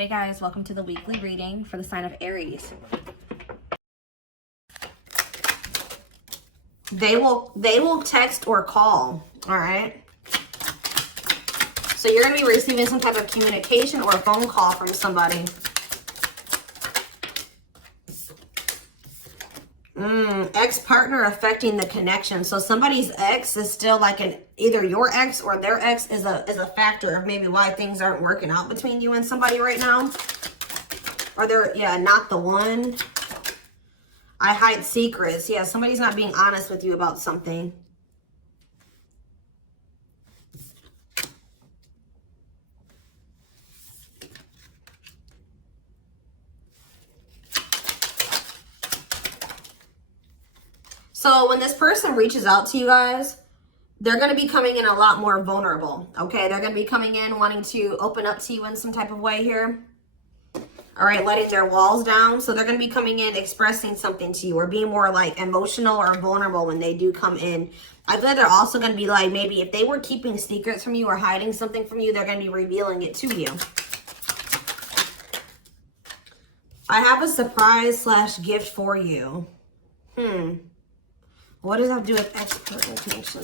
Hey guys, welcome to the weekly reading for the sign of Aries. They will text or call, all right? So you're going to be receiving some type of communication or a phone call from somebody. Ex-partner affecting the connection. So somebody's ex is still like either your ex or their ex is a factor of maybe why things aren't working out between you and somebody right now. Or they're, yeah, not the one. I hide secrets. Yeah, somebody's not being honest with you about something. So when this person reaches out to you guys, they're going to be coming in a lot more vulnerable, okay? They're going to be coming in wanting to open up to you in some type of way here. All right, letting their walls down. So they're going to be coming in expressing something to you or being more like emotional or vulnerable when they do come in. I feel like they're also going to be like, maybe if they were keeping secrets from you or hiding something from you, they're going to be revealing it to you. I have a surprise / gift for you. What does that have to do with ex-partner connection?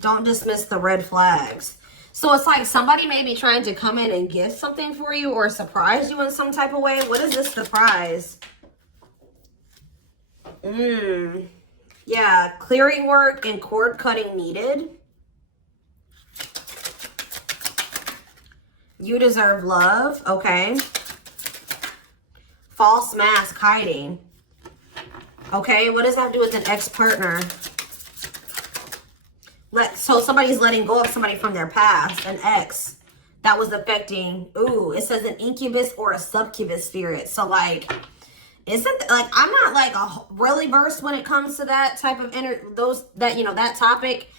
Don't dismiss the red flags. So it's like somebody may be trying to come in and gift something for you or surprise you in some type of way. What is this surprise? Yeah, clearing work and cord cutting needed. You deserve love. Okay. False mask hiding. Okay, what does that have to do with an ex-partner? So somebody's letting go of somebody from their past, an ex that was affecting. Ooh, it says an incubus or a succubus spirit. So like, isn't like, I'm not like really versed when it comes to that type of that topic,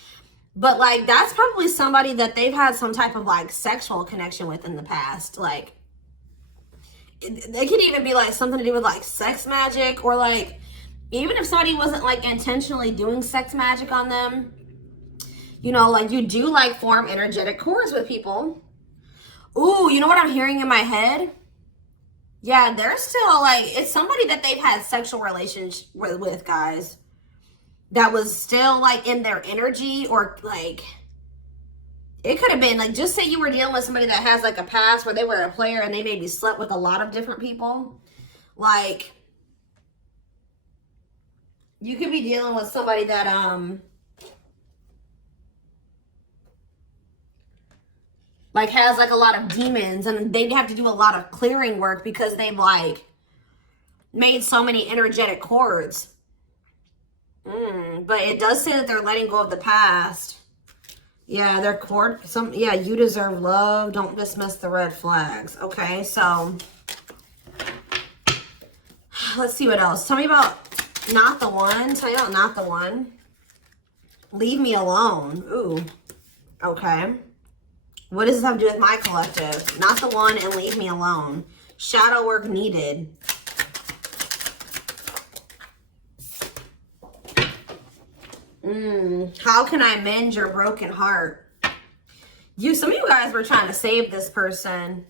but like that's probably somebody that they've had some type of like sexual connection with in the past. Like they could even be like something to do with like sex magic, or like even if somebody wasn't like intentionally doing sex magic on them, you know, like you do like form energetic cords with people. Ooh, you know what I'm hearing in my head? Yeah, they're still like, it's somebody that they've had sexual relations with, guys, that was still like in their energy, or like it could have been like, just say you were dealing with somebody that has like a past where they were a player and they maybe slept with a lot of different people. Like you could be dealing with somebody that like has like a lot of demons, and they'd have to do a lot of clearing work because they've like made so many energetic cords. But it does say that they're letting go of the past. Yeah, their cord, yeah, you deserve love. Don't dismiss the red flags. Okay, so let's see what else. Tell me about not the one. Tell me about not the one. Leave me alone. Ooh, okay. What does this have to do with my collective? Not the one and leave me alone. Shadow work needed. How can I mend your broken heart? Some of you guys were trying to save this person.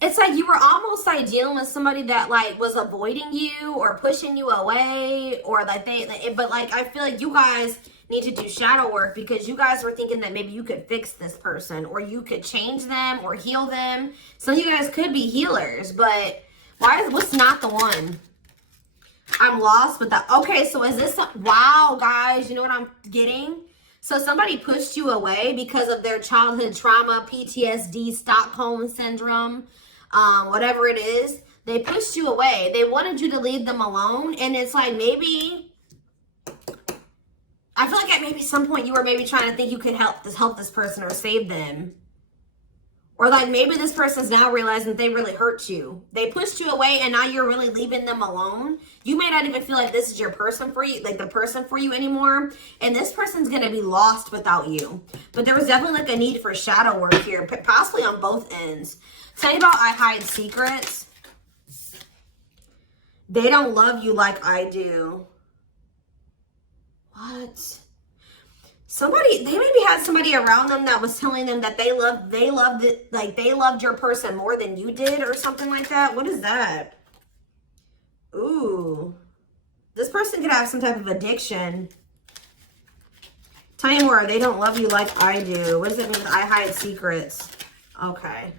It's like you were almost like dealing with somebody that like was avoiding you or pushing you away, or like but like I feel like you guys need to do shadow work because you guys were thinking that maybe you could fix this person or you could change them or heal them. Some of you guys could be healers, but what's not the one? I'm lost with that. Okay, so is this, wow, guys, you know what I'm getting? So somebody pushed you away because of their childhood trauma, PTSD, Stockholm syndrome, whatever it is. They pushed you away. They wanted you to leave them alone. And it's like maybe, I feel like at maybe some point you were maybe trying to think you could help this person or save them. Or like maybe this person's now realizing they really hurt you. They pushed you away and now you're really leaving them alone. You may not even feel like this is your person for you, like the person for you anymore. And this person's going to be lost without you. But there was definitely like a need for shadow work here, possibly on both ends. Tell me about I hide secrets. They don't love you like I do. What? Somebody, they maybe had somebody around them that was telling them that they loved it, like they loved your person more than you did or something like that. What is that? Ooh. This person could have some type of addiction. Tell me more. They don't love you like I do. What does it mean? I hide secrets. Okay.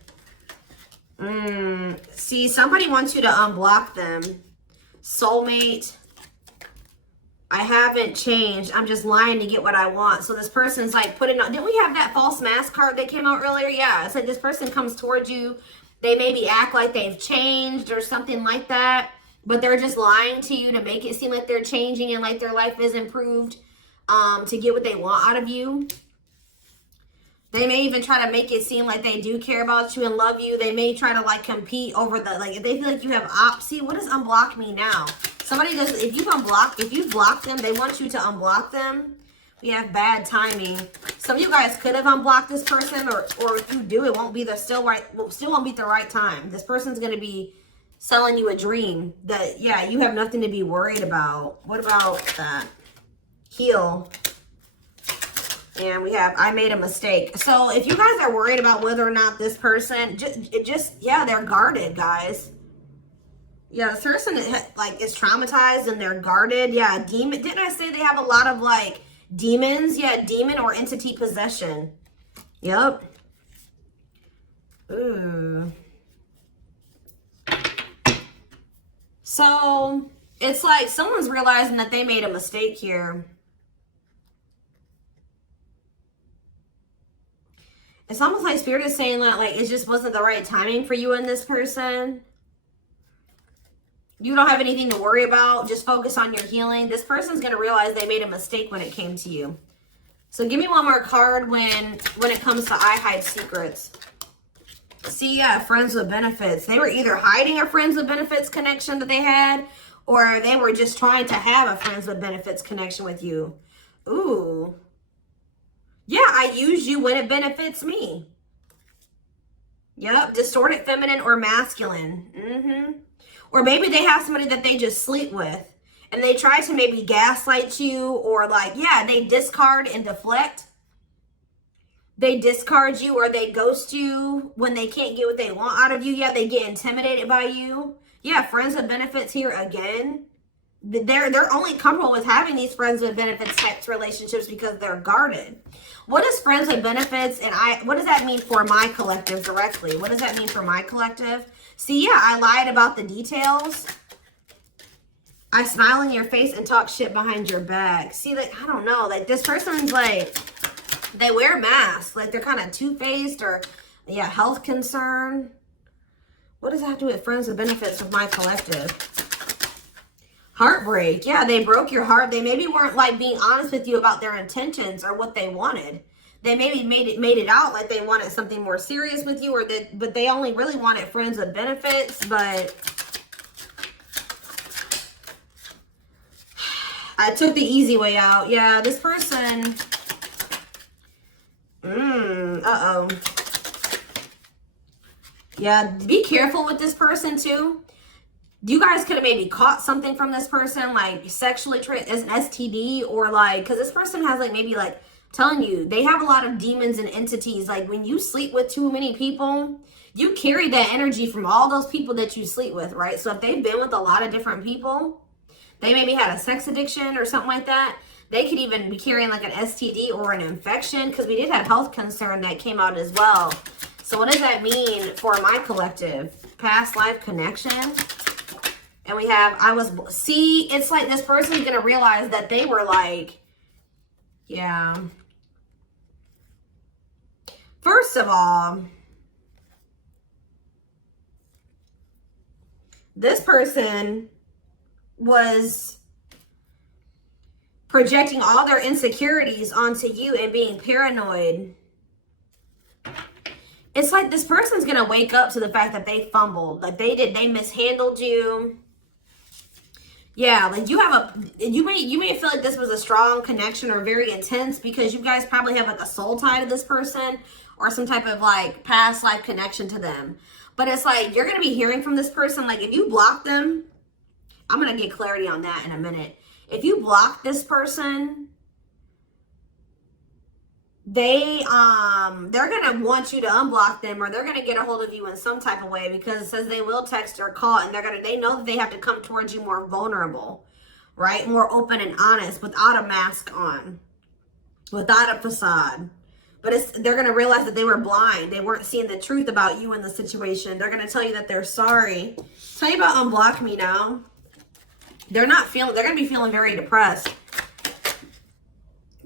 See, somebody wants you to unblock them. Soulmate. I haven't changed. I'm just lying to get what I want. So this person's like putting on. Didn't we have that false mask card that came out earlier? Yeah. It's like this person comes towards you. They maybe act like they've changed or something like that. But they're just lying to you to make it seem like they're changing and like their life is improved to get what they want out of you. They may even try to make it seem like they do care about you and love you. They may try to like compete over the, like if they feel like you have see, what does unblock me now? Somebody does, if you've blocked them, they want you to unblock them. We have bad timing. Some of you guys could have unblocked this person, or if you do, it won't be still won't be the right time. This person's gonna be selling you a dream that, yeah, you have nothing to be worried about. What about that? Heal. And we have, I made a mistake. So if you guys are worried about whether or not this person, yeah, they're guarded, guys. Yeah, this person like is traumatized and they're guarded. Yeah, demon. Didn't I say they have a lot of like demons? Yeah, demon or entity possession. Yep. Ooh. So it's like someone's realizing that they made a mistake here. It's almost like Spirit is saying that like it just wasn't the right timing for you and this person. You don't have anything to worry about. Just focus on your healing. This person's going to realize they made a mistake when it came to you. So give me one more card when it comes to I hide secrets. See, yeah, friends with benefits. They were either hiding a friends with benefits connection that they had, or they were just trying to have a friends with benefits connection with you. Ooh. Yeah, I use you when it benefits me. Yep, distorted feminine or masculine. Or maybe they have somebody that they just sleep with. And they try to maybe gaslight you, or like, yeah, they discard and deflect. They discard you or they ghost you when they can't get what they want out of you. Yeah, they get intimidated by you. Yeah, friends with benefits here again. They're only comfortable with having these friends with benefits types relationships because they're guarded. What is friends with benefits and what does that mean for my collective directly? What does that mean for my collective? See, yeah, I lied about the details. I smile in your face and talk shit behind your back. See, like, I don't know. Like, this person's like, they wear masks. Like, they're kind of two-faced or, yeah, health concern. What does that have to do with friends with benefits with my collective? Heartbreak. Yeah, they broke your heart. They maybe weren't, like, being honest with you about their intentions or what they wanted. They maybe made it out like they wanted something more serious with you, but they only really wanted friends with benefits, but I took the easy way out. Yeah, this person, uh-oh. Yeah, be careful with this person too. You guys could have maybe caught something from this person, like sexually as an STD, or like, because this person has like maybe like, telling you, they have a lot of demons and entities. Like when you sleep with too many people, you carry that energy from all those people that you sleep with, right? So if they've been with a lot of different people, they maybe had a sex addiction or something like that. They could even be carrying like an STD or an infection, because we did have health concern that came out as well. So what does that mean for my collective? Past life connection. And we have, see, it's like this person's going to realize that they were like, yeah. First of all, this person was projecting all their insecurities onto you and being paranoid. It's like this person's going to wake up to the fact that they fumbled. Like they mishandled you. Yeah, like you may feel like this was a strong connection or very intense because you guys probably have like a soul tie to this person or some type of like past life connection to them. But it's like you're going to be hearing from this person. Like if you block them, I'm going to get clarity on that in a minute. If you block this person, they're gonna want you to unblock them, or they're gonna get a hold of you in some type of way, because it says they will text or call, and they know that they have to come towards you more vulnerable, right? More open and honest, without a mask on, without a facade. But they're gonna realize that they were blind. They weren't seeing the truth about you in the situation. They're gonna tell you that they're sorry. Tell you about unblock me now. They're gonna be feeling very depressed.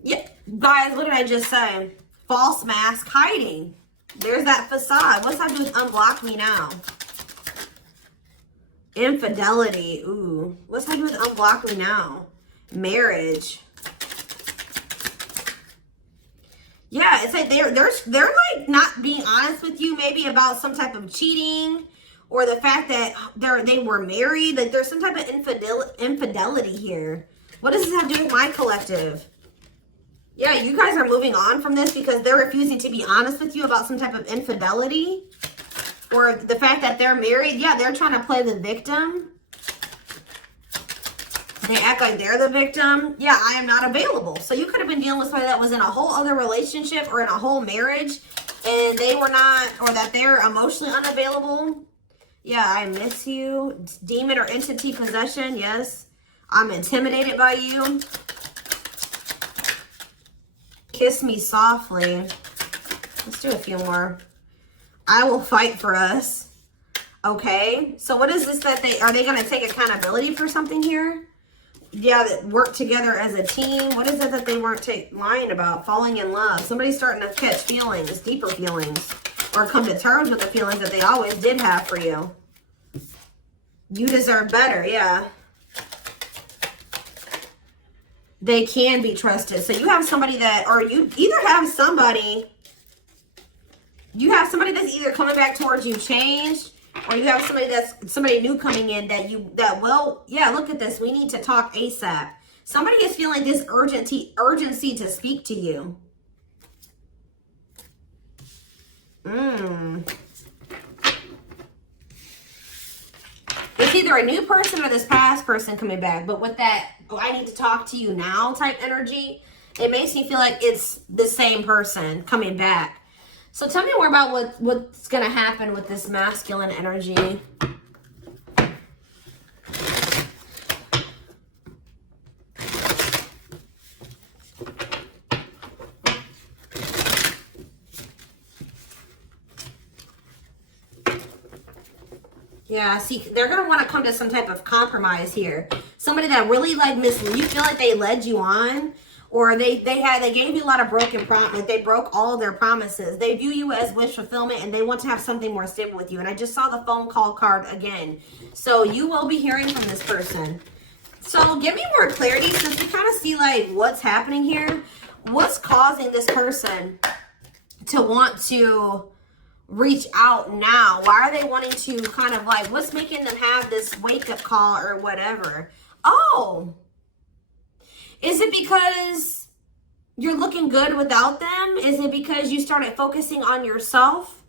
Yeah, guys, what did I just say? False mask hiding. There's that facade. What's that do with unblock me now? Infidelity. Ooh. What's that do with unblock me now? Marriage. Yeah, it's like they're like not being honest with you, maybe about some type of cheating, or the fact that they were married. Like there's some type of infidelity here. What does this have to do with my collective? Yeah, you guys are moving on from this because they're refusing to be honest with you about some type of infidelity, or the fact that they're married. Yeah, they're trying to play the victim. They act like they're the victim. Yeah, I am not available. So you could have been dealing with somebody that was in a whole other relationship or in a whole marriage, and they were not, or that they're emotionally unavailable. Yeah, I miss you. Demon or entity possession. Yes, I'm intimidated by you. Kiss me softly. Let's do a few more. I will fight for us. Okay, so what is this that are they going to take accountability for something here? Yeah, that work together as a team. What is it that they weren't lying about? Falling in love. Somebody's starting to catch feelings, deeper feelings, or come to terms with the feelings that they always did have for you. You deserve better, yeah. They can be trusted. So you have somebody that, or you either have somebody, that's either coming back towards you changed, or you have somebody new coming in that will, yeah, look at this. We need to talk ASAP. Somebody is feeling this urgency to speak to you. It's either a new person or this past person coming back. But with that, oh, I need to talk to you now type energy, it makes me feel like it's the same person coming back. So tell me more about what's going to happen with this masculine energy. Yeah, see, they're going to want to come to some type of compromise here. Somebody that really like you feel like they led you on, or they gave you a lot of broken promises. They broke all of their promises. They view you as wish fulfillment, and they want to have something more stable with you. And I just saw the phone call card again. So you will be hearing from this person. So give me more clarity, since we kind of see like what's happening here. What's causing this person to want to reach out now? Why are they wanting to kind of like, what's making them have this wake-up call or whatever? Oh, is it because you're looking good without them? Is it because you started focusing on yourself?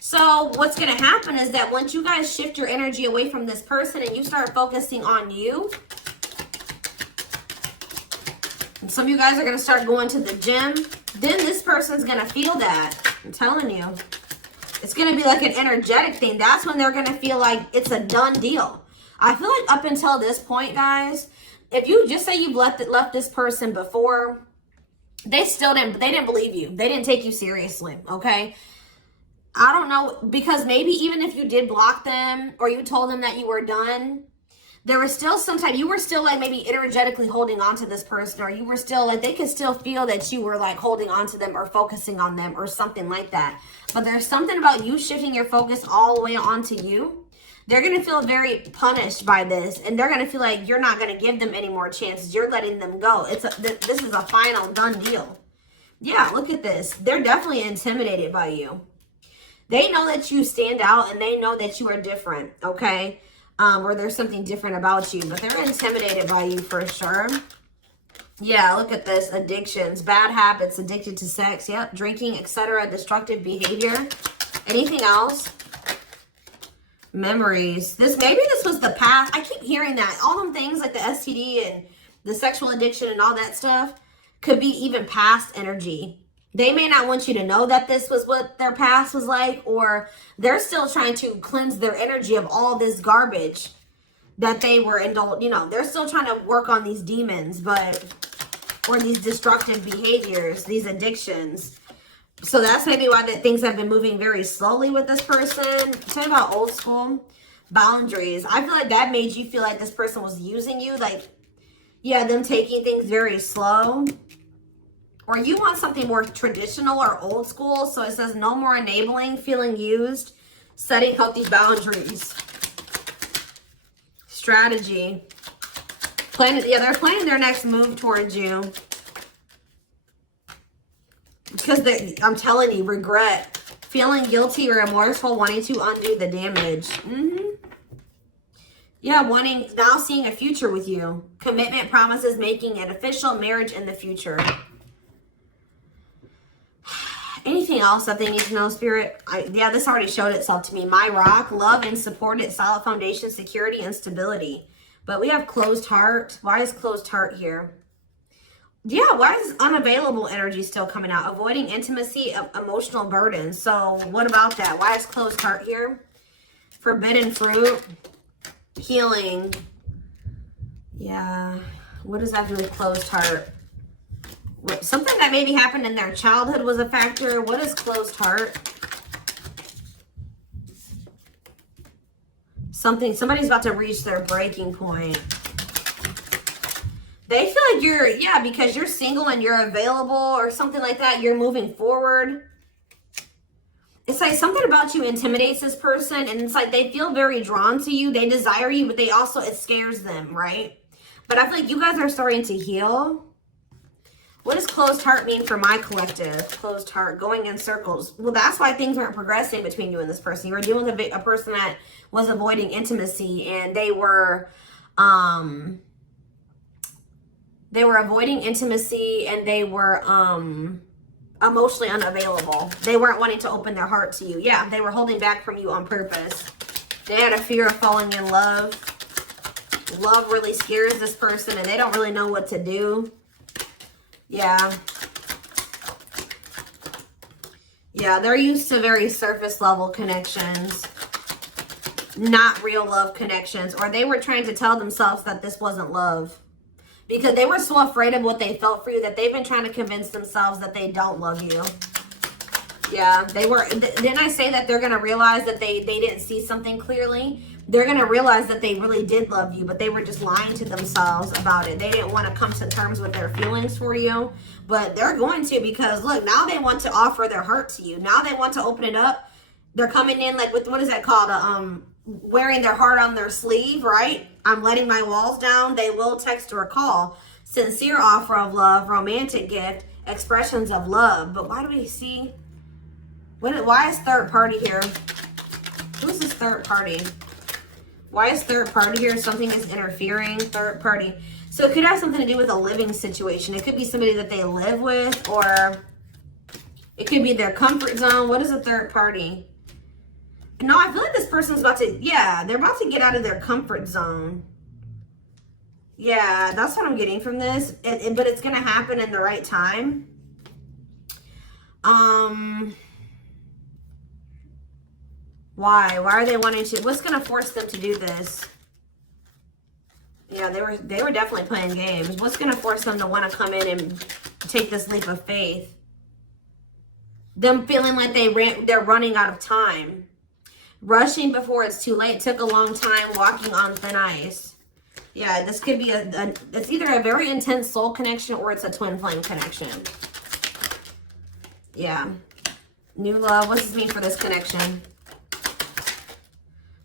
So what's going to happen is that once you guys shift your energy away from this person and you start focusing on you, and some of you guys are going to start going to the gym, then this person's going to feel that. I'm telling you. It's going to be like an energetic thing. That's when they're going to feel like it's a done deal. I feel like up until this point, guys, if you just say you've left this person before, they didn't believe you. They didn't take you seriously, okay? I don't know, because maybe even if you did block them or you told them that you were done, there was still you were still like maybe energetically holding on to this person, or you were still like, they could still feel that you were like holding on to them or focusing on them or something like that. But there's something about you shifting your focus all the way onto you. They're going to feel very punished by this, and they're going to feel like you're not going to give them any more chances. You're letting them go. This is a final done deal. Yeah, look at this. They're definitely intimidated by you. They know that you stand out, and they know that you are different, okay? Or there's something different about you, but they're intimidated by you for sure. Yeah, look at this. Addictions, bad habits, addicted to sex, yep, drinking, etc., destructive behavior. Anything else? Memories. Maybe this was the past. I keep hearing that. All them things like the STD and the sexual addiction and all that stuff could be even past energy. They may not want you to know that this was what their past was like, or they're still trying to cleanse their energy of all this garbage that they were indulged. You know, they're still trying to work on these demons, but, or these destructive behaviors, these addictions. So that's maybe why that things have been moving very slowly with this person. Talk about old school boundaries. I feel like that made you feel like this person was using you. Like, yeah, them taking things very slow. Or you want something more traditional or old school. So it says no more enabling, feeling used, setting healthy boundaries. Strategy. Yeah, they're planning their next move towards you. Because I'm telling you, regret. Feeling guilty or remorseful, wanting to undo the damage. Yeah, now seeing a future with you. Commitment, promises, making an official marriage in the future. Anything else that they need to know, Spirit? Yeah, this already showed itself to me. My rock, love and supported, solid foundation, security, and stability. But we have closed heart. Why is closed heart here? Yeah, why is unavailable energy still coming out? Avoiding intimacy, emotional burden. So what about that? Why is closed heart here? Forbidden fruit, healing. Yeah, what does that do with closed heart? Something that maybe happened in their childhood was a factor. What is closed heart? Somebody's about to reach their breaking point. They feel like you're, yeah, because you're single and you're available or something like that. You're moving forward. It's like something about you intimidates this person. And it's like they feel very drawn to you. They desire you, but they also, it scares them, right? But I feel like you guys are starting to heal. What does closed heart mean for my collective? Closed heart, going in circles. Well, that's why things weren't progressing between you and this person. You were dealing with a person that was avoiding intimacy, and they were avoiding intimacy, and they were emotionally unavailable. They weren't wanting to open their heart to you. Yeah, they were holding back from you on purpose. They had a fear of falling in love. Love really scares this person, and they don't really know what to do. Yeah. Yeah, they're used to very surface level connections, not real love connections. Or they were trying to tell themselves that this wasn't love because they were so afraid of what they felt for you that they've been trying to convince themselves that they don't love you. Yeah, they were. Didn't I say that they're going to realize that they didn't see something clearly? They're going to realize that they really did love you, but they were just lying to themselves about it. They didn't want to come to terms with their feelings for you, but they're going to, because look, now they want to offer their heart to you. Now they want to open it up. They're coming in like with, what is that called? Wearing their heart on their sleeve, right? I'm letting my walls down. They will text or call. Sincere offer of love, romantic gift, expressions of love. But why do we see? Why is third party here? Who's this third party? Why is third party here? Something is interfering. Third party. So it could have something to do with a living situation. It could be somebody that they live with, or it could be their comfort zone. What is a third party? No, I feel like this person's about to, yeah, they're about to get out of their comfort zone. Yeah, that's what I'm getting from this. But it's going to happen in the right time. Why are they wanting to? What's going to force them to do this? Yeah, they were definitely playing games. What's going to force them to want to come in and take this leap of faith? Them feeling like they're running out of time. Rushing before it's too late. Took a long time, walking on thin ice. Yeah, this could be it's either a very intense soul connection or it's a twin flame connection. Yeah. New love. What does this mean for this connection?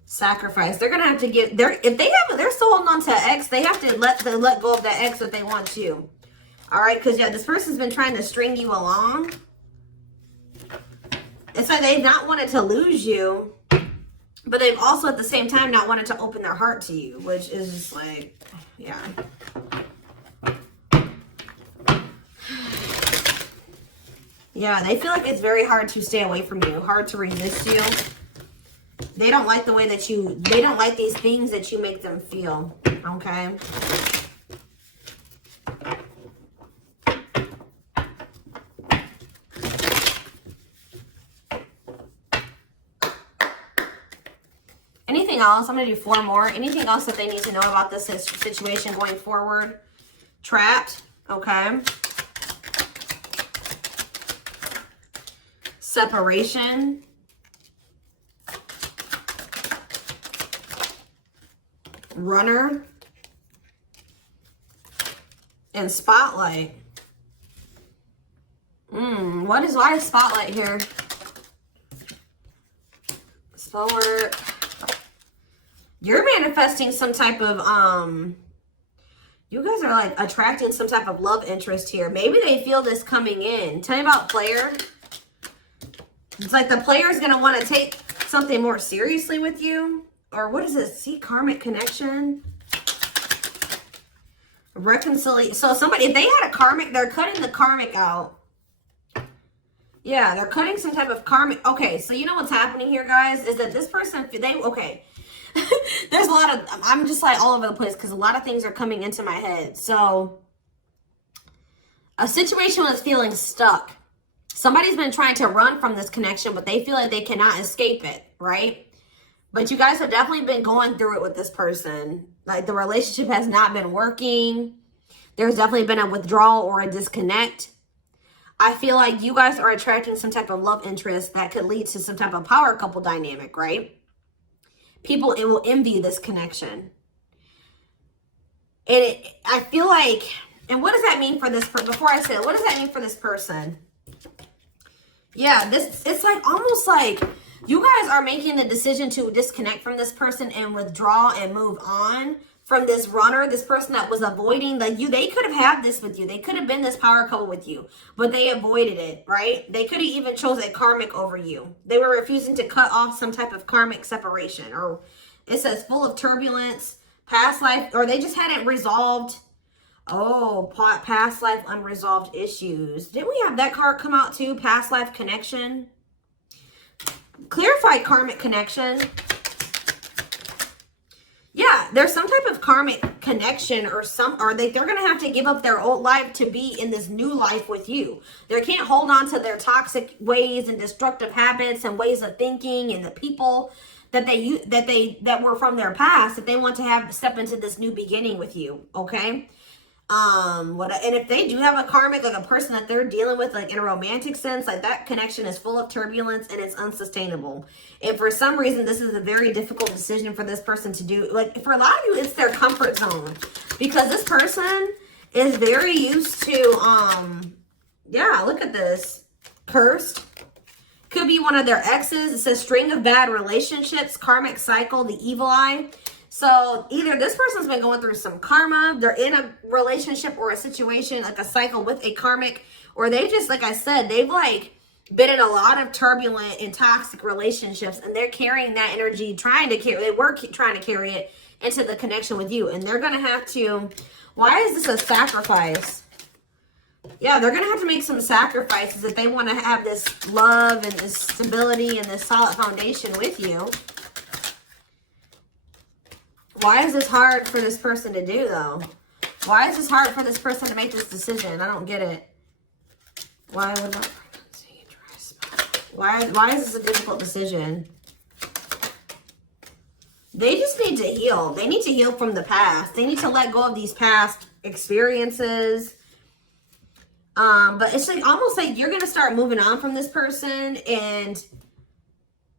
Sacrifice. They're gonna have to give if they're still holding on to an ex, they have to let go of that ex if they want to. All right, because yeah, this person's been trying to string you along. It's like they've not wanted to lose you, but they've also at the same time not wanted to open their heart to you, which is just like, yeah. Yeah, they feel like it's very hard to stay away from you, hard to resist you. They don't like the way that they don't like these things that you make them feel, okay? Anything else? I'm going to do 4 more. Anything else that they need to know about this situation going forward? Trapped. Okay. Separation. Runner. And spotlight. Why is spotlight here? Forward. You're manifesting some type of you guys are like attracting some type of love interest here. Maybe they feel this coming in. Tell me about player. It's like the player is going to want to take something more seriously with you. Or what is this? See, karmic connection. Reconciliation. So somebody, if they had a karmic, they're cutting the karmic out. Yeah, they're cutting some type of karmic. Okay, so you know what's happening here, guys, is that this person, okay. There's a lot of, I'm just like all over the place because a lot of things are coming into my head. So, a situation was feeling stuck. Somebody's been trying to run from this connection, but they feel like they cannot escape it, right? But you guys have definitely been going through it with this person. Like, the relationship has not been working. There's definitely been a withdrawal or a disconnect. I feel like you guys are attracting some type of love interest that could lead to some type of power couple dynamic, right? People will envy this connection. And I feel like, and what does that mean for this person? Before I say it, what does that mean for this person? Yeah, it's like almost like you guys are making the decision to disconnect from this person and withdraw and move on from this runner, this person that was avoiding they could have had this with you. They could have been this power couple with you, but they avoided it, right? They could have even chose a karmic over you. They were refusing to cut off some type of karmic separation, or it says full of turbulence, past life, or they just hadn't resolved. Oh, past life unresolved issues. Didn't we have that card come out too? Past life connection. Clarified karmic connection. Yeah, there's some type of karmic connection or they're going to have to give up their old life to be in this new life with you. They can't hold on to their toxic ways and destructive habits and ways of thinking and the people that were from their past, that they want to step into this new beginning with you, okay? And if they do have a karmic, like a person that they're dealing with, like in a romantic sense, like that connection is full of turbulence and it's unsustainable. And for some reason, this is a very difficult decision for this person to do. Like for a lot of you, it's their comfort zone, because this person is very used to, yeah, look at this. Cursed. Could be one of their exes. It says string of bad relationships, karmic cycle, the evil eye. So either this person's been going through some karma, they're in a relationship or a situation, like a cycle with a karmic, or they just, like I said, they've like been in a lot of turbulent and toxic relationships, and they're carrying that energy, they were trying to carry it into the connection with you. And they're going to have to, why is this a sacrifice? Yeah, they're going to have to make some sacrifices if they want to have this love and this stability and this solid foundation with you. Why is this hard for this person to do, though? Why is this hard for this person to make this decision? I don't get it. Why would not pregnancy, dry spot? Why is this a difficult decision? They just need to heal. They need to heal from the past. They need to let go of these past experiences. But it's like almost like you're going to start moving on from this person, and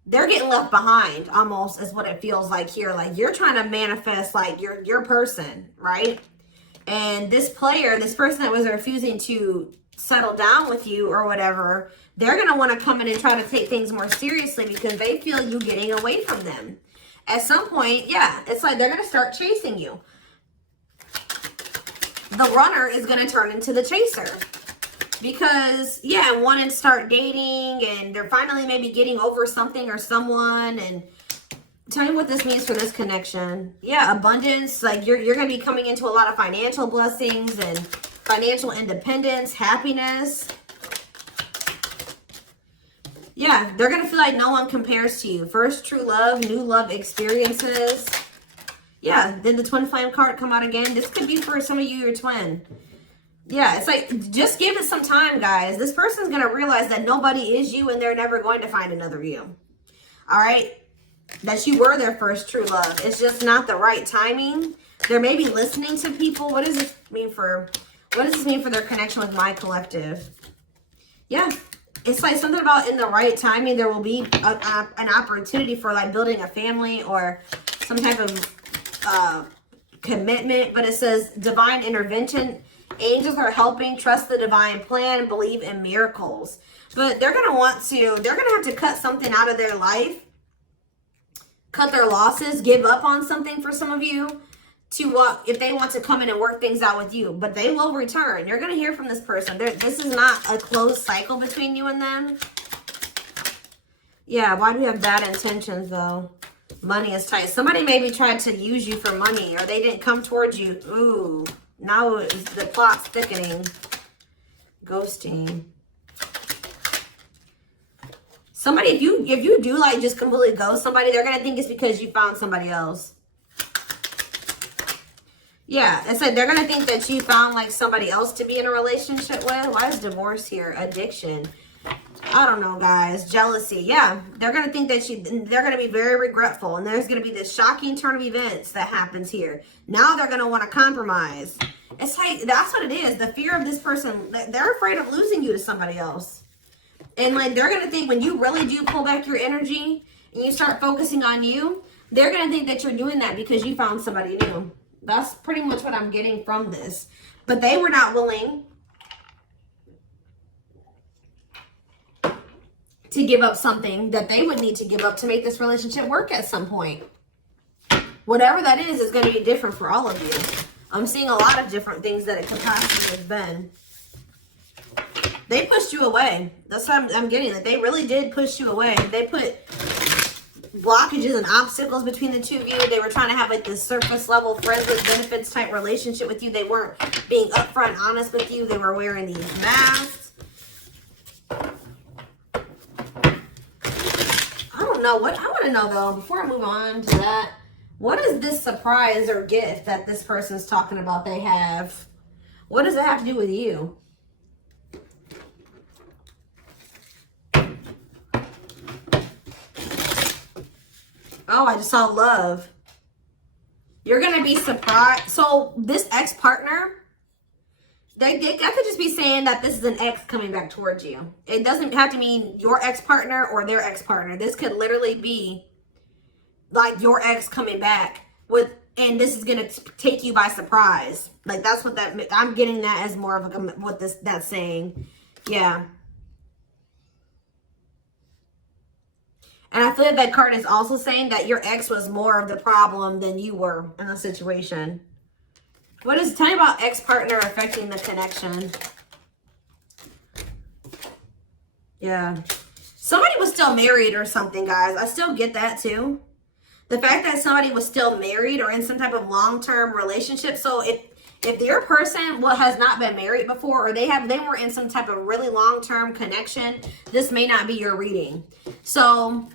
they're getting left behind, almost, is what it feels like here. Like you're trying to manifest like your person, right? And this person that was refusing to settle down with you or whatever, they're going to want to come in and try to take things more seriously because they feel you getting away from them. At some point, yeah, it's like they're going to start chasing you. The runner is going to turn into the chaser. Because, yeah, wanting to start dating, and they're finally maybe getting over something or someone. And tell me what this means for this connection. Yeah, abundance. Like you're going to be coming into a lot of financial blessings and financial independence, happiness. Yeah, they're going to feel like no one compares to you. First true love, new love experiences. Yeah, then the twin flame card come out again. This could be for some of you, your twin. Yeah, it's like, just give it some time, guys. This person's going to realize that nobody is you, and they're never going to find another you. All right? that you were their first true love. It's just not the right timing. They're maybe listening to people. What does this mean for their connection with my collective? Yeah. It's like something about in the right timing, there will be an opportunity for like building a family or some type of commitment. But it says divine intervention. Angels are helping. Trust the divine plan. Believe in miracles. But they're going to have to cut something out of their life. Cut their losses. Give up on something for some of you. If they want to come in and work things out with you, but they will return. You're going to hear from this person. This is not a closed cycle between you and them. Yeah, why do we have bad intentions though? Money is tight. Somebody maybe tried to use you for money or they didn't come towards you. Ooh, now the plot's thickening. Ghosting. Somebody, if you do like just completely ghost somebody, they're going to think it's because you found somebody else. Yeah, it said they're going to think that you found like somebody else to be in a relationship with. Why is divorce here? Addiction. I don't know, guys. Jealousy. Yeah, they're going to think that they're going to be very regretful. And there's going to be this shocking turn of events that happens here. Now they're going to want to compromise. It's like, that's what it is. The fear of this person, they're afraid of losing you to somebody else. And like, they're going to think when you really do pull back your energy and you start focusing on you, they're going to think that you're doing that because you found somebody new. That's pretty much what I'm getting from this. But they were not willing to give up something that they would need to give up to make this relationship work at some point. Whatever that is going to be different for all of you. I'm seeing a lot of different things that it could possibly have been. They pushed you away. That's what I'm getting. That they really did push you away. They put blockages and obstacles between the two of you. They were trying to have like this surface level friends with benefits type relationship with you. They weren't being upfront honest with you. They were wearing these masks. I don't know what I want to know though, before I move on to that, what is this surprise or gift that this person's talking about they have? What does it have to do with you? Oh, I just saw love. You're going to be surprised. So this ex-partner, they could just be saying that this is an ex coming back towards you. It doesn't have to mean your ex-partner or their ex-partner. This could literally be like your ex coming back and this is going to take you by surprise. Like that's what I'm getting that as more of what that's saying. Yeah. And I feel like that card is also saying that your ex was more of the problem than you were in the situation. Tell me about ex-partner affecting the connection. Yeah. Somebody was still married or something, guys. I still get that too. The fact that somebody was still married or in some type of long-term relationship. So if your person has not been married before or they were in some type of really long-term connection, this may not be your reading. So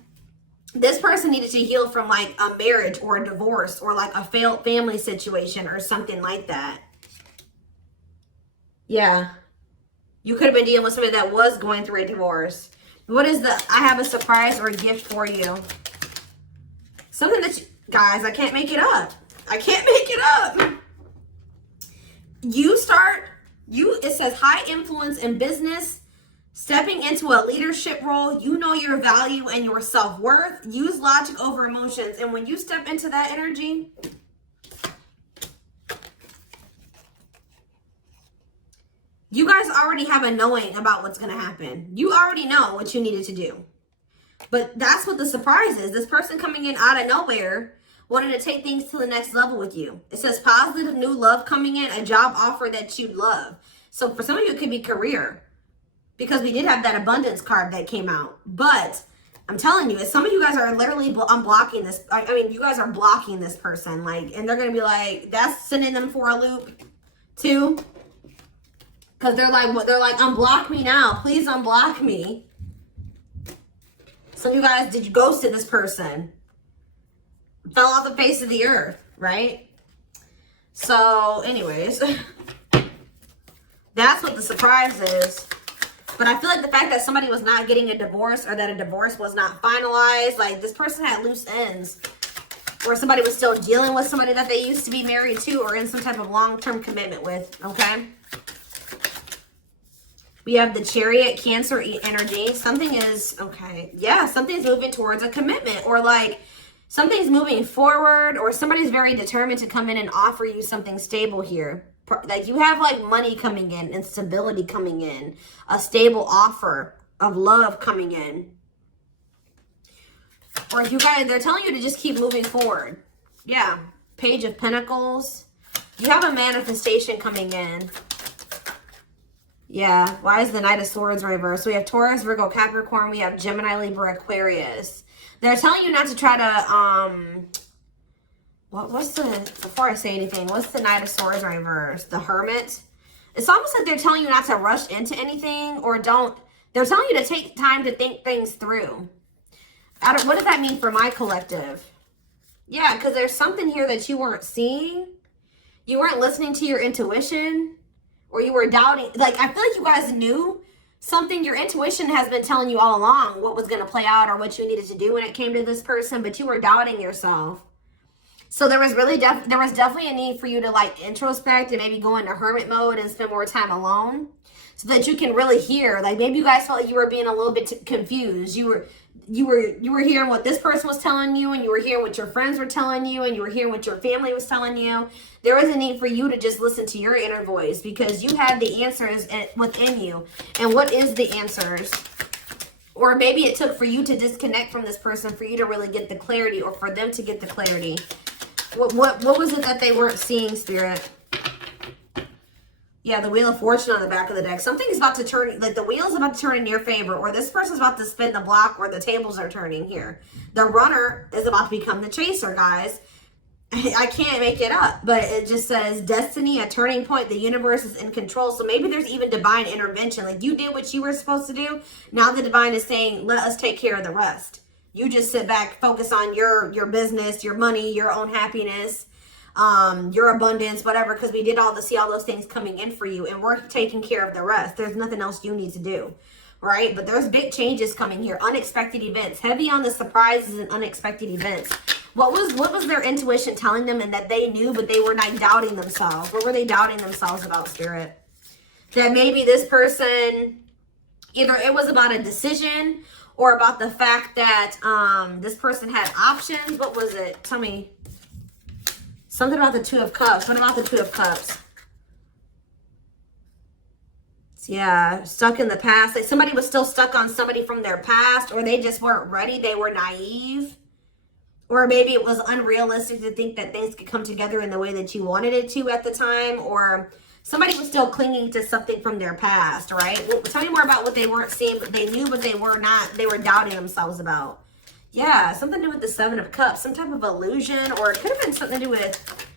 this person needed to heal from like a marriage or a divorce or like a failed family situation or something like that. Yeah. You could have been dealing with somebody that was going through a divorce. What is I have a surprise or a gift for you. Something that guys, I can't make it up. I can't make it up. It says high influence in business. Stepping into a leadership role, you know your value and your self-worth. Use logic over emotions. And when you step into that energy, you guys already have a knowing about what's going to happen. You already know what you needed to do. But that's what the surprise is. This person coming in out of nowhere wanted to take things to the next level with you. It says positive new love coming in, a job offer that you'd love. So for some of you, it could be career. Because we did have that abundance card that came out. But I'm telling you, some of you guys are literally unblocking this. I mean, you guys are blocking this person. Like, and they're going to be like, that's sending them for a loop too. Because they're like, unblock me now. Please unblock me. Some of you guys, did you ghosted this person? Fell off the face of the earth, right? So anyways, that's what the surprise is. But I feel like the fact that somebody was not getting a divorce or that a divorce was not finalized, like this person had loose ends. Or somebody was still dealing with somebody that they used to be married to or in some type of long-term commitment with, okay? We have the Chariot, Cancer energy. Something is, okay, yeah, something's moving towards a commitment, or like something's moving forward, or somebody's very determined to come in and offer you something stable here. Like you have like money coming in and stability coming in, a stable offer of love coming in. Or you guys, they're telling you to just keep moving forward. Yeah, Page of Pentacles. You have a manifestation coming in. Yeah, why is the Knight of Swords reversed? We have Taurus, Virgo, Capricorn. We have Gemini, Libra, Aquarius. They're telling you not to try to, before I say anything, what's the Knight of Swords reversed? The Hermit. It's almost like they're telling you not to rush into anything, or they're telling you to take time to think things through. What does that mean for my collective? Yeah, because there's something here that you weren't seeing. You weren't listening to your intuition, or you were doubting. Like, I feel like you guys knew something. Your intuition has been telling you all along what was going to play out or what you needed to do when it came to this person, but you were doubting yourself. So there was definitely a need for you to like introspect and maybe go into hermit mode and spend more time alone so that you can really hear. Like maybe you guys felt like you were being a little bit confused. You were hearing what this person was telling you, and you were hearing what your friends were telling you, and you were hearing what your family was telling you. There was a need for you to just listen to your inner voice because you have the answers within you. And what is the answers? Or maybe it took for you to disconnect from this person for you to really get the clarity, or for them to get the clarity. What was it that they weren't seeing, Spirit? Yeah, the Wheel of Fortune on the back of the deck. Something's about to turn, like the wheel's about to turn in your favor, or this person's about to spin the block, or the tables are turning here. The runner is about to become the chaser, guys. I can't make it up, but it just says destiny, a turning point. The universe is in control. So maybe there's even divine intervention. Like you did what you were supposed to do. Now the divine is saying, let us take care of the rest. You just sit back, focus on your business, your money, your own happiness, your abundance, whatever, because we did see all those things coming in for you, and we're taking care of the rest. There's nothing else you need to do, right? But there's big changes coming here, unexpected events, heavy on the surprises and unexpected events. What was their intuition telling them, and that they knew, but they were not doubting themselves? What were they doubting themselves about, Spirit? That maybe this person, either it was about a decision or about the fact that this person had options. What was it? Tell me. Something about the Two of Cups. What about the Two of Cups? Yeah, stuck in the past. Like somebody was still stuck on somebody from their past, or they just weren't ready. They were naive. Or maybe it was unrealistic to think that things could come together in the way that you wanted it to at the time. Or somebody was still clinging to something from their past, right? Well, tell me more about what they weren't seeing, but they knew, but they were not. They were doubting themselves about. Yeah, something to do with the Seven of Cups, some type of illusion, or it could have been something to do with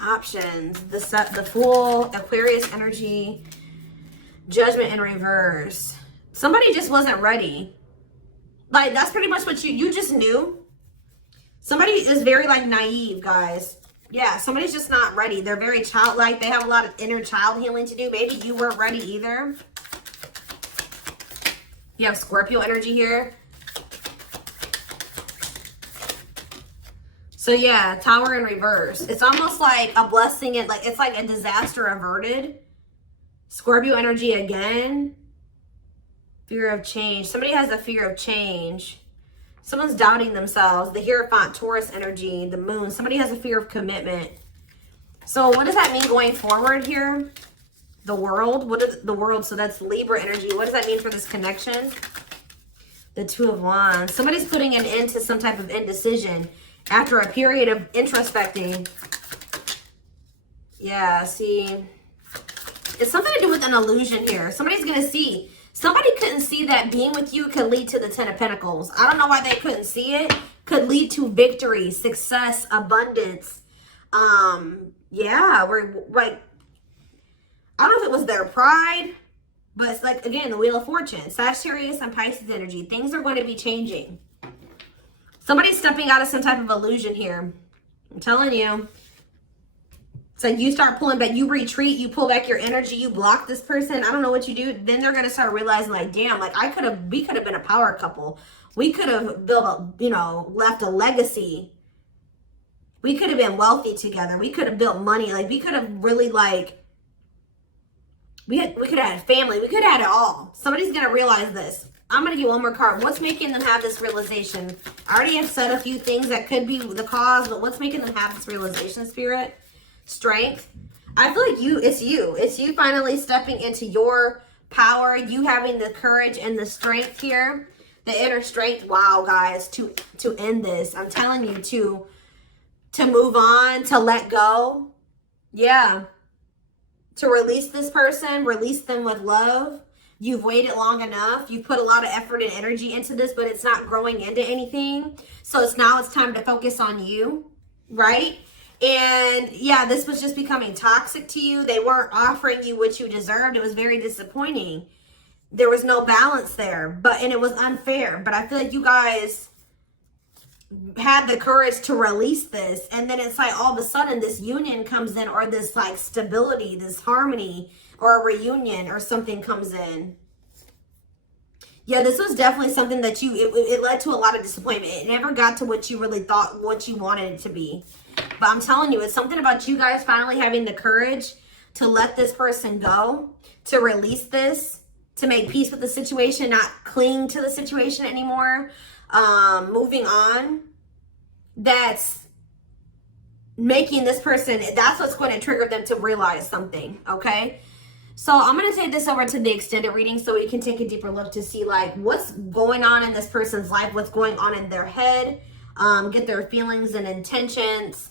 options. The Fool, Aquarius energy, Judgment in reverse. Somebody just wasn't ready. Like, that's pretty much what you just knew. Somebody is very, like, naive, guys. Yeah, somebody's just not ready. They're very childlike. They have a lot of inner child healing to do. Maybe you weren't ready either. You have Scorpio energy here. So yeah, Tower in reverse. It's almost like a blessing. It's like a disaster averted. Scorpio energy again. Fear of change. Somebody has a fear of change. Someone's doubting themselves. The Hierophant, Taurus energy, the Moon. Somebody has a fear of commitment. So what does that mean going forward here? The World. What is the World? So that's Libra energy. What does that mean for this connection? The Two of Wands. Somebody's putting an end to some type of indecision after a period of introspecting. Yeah, see. It's something to do with an illusion here. Somebody's going to see. Somebody couldn't see that being with you could lead to the Ten of Pentacles. I don't know why they couldn't see it. Could lead to victory, success, abundance. Yeah, we're like, I don't know if it was their pride, but it's like, again, the Wheel of Fortune. Sagittarius and Pisces energy. Things are going to be changing. Somebody's stepping out of some type of illusion here. I'm telling you. So you start pulling back, you retreat, you pull back your energy, you block this person. I don't know what you do. Then they're going to start realizing like, damn, like we could have been a power couple. We could have built a, you know, left a legacy. We could have been wealthy together. We could have built money. Like we could have really like, we could have had a family. We could have had it all. Somebody's going to realize this. I'm going to get one more card. What's making them have this realization? I already have said a few things that could be the cause, but what's making them have this realization, Spirit? Strength. I feel like it's you finally stepping into your power, you having the courage and the strength here, the inner strength. Wow, guys, to end this. I'm telling you, to move on, to let go. Yeah. To release this person, release them with love. You've waited long enough. You've put a lot of effort and energy into this, but it's not growing into anything. So it's time to focus on you, right? And yeah, this was just becoming toxic to you. They weren't offering you what you deserved. It was very disappointing. There was no balance there, and it was unfair. But I feel like you guys had the courage to release this. And then it's like all of a sudden this union comes in, or this like stability, this harmony, or a reunion or something comes in. Yeah, this was definitely something that it led to a lot of disappointment. It never got to what you really thought, what you wanted it to be. But I'm telling you, it's something about you guys finally having the courage to let this person go, to release this, to make peace with the situation, not cling to the situation anymore, moving on. That's making this person, that's what's going to trigger them to realize something, okay? So I'm going to take this over to the extended reading so we can take a deeper look to see like what's going on in this person's life, what's going on in their head, get their feelings and intentions